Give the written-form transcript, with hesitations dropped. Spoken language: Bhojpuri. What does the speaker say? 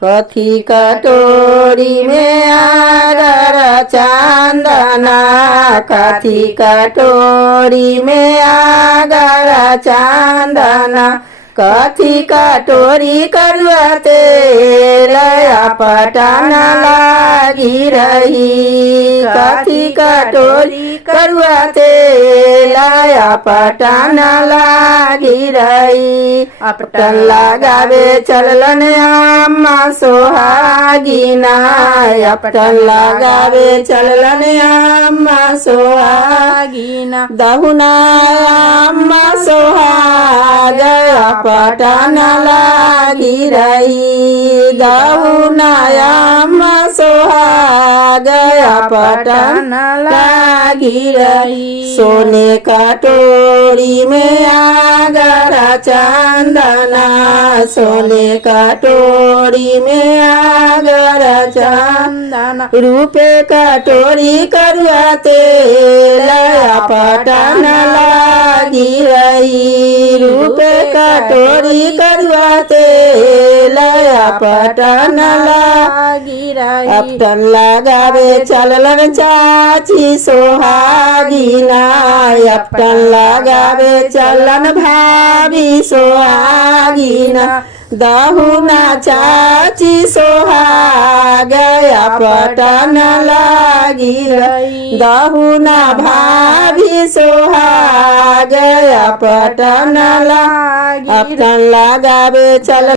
कथी कटोरी में आगर चांदना, कथी कटोरी में आगर चांदना, कथी कटोरी करुआ तेल पटन लागी रही, कथी कटोरी करुआ तेल पटन लागी रही। पटन लगावे चलन अम्मा सोहागिना, पटन लगावे चलन अम्मा सोहागिना, दहुना अम्मा सोहाग पटन लागी रही, दहुना अम्मा सोहाग पटन लागी रही। सोने कटोरी में आगर चांदना, सोने कटोरी में आगर चांदना, रूपे कटोरी करुआ तेल पटन लागी रही, रूपे कटोरी करुआ तेल पटन लागी रही। पटन लगावे चलन चाची सोहागिना, पटन लगावे चलन भाभी सोहागिना, दहुना चाची सोहाग पटन लागी रही, दहुना भाभी सोहाग पटन लागी, पटन लगावे चलन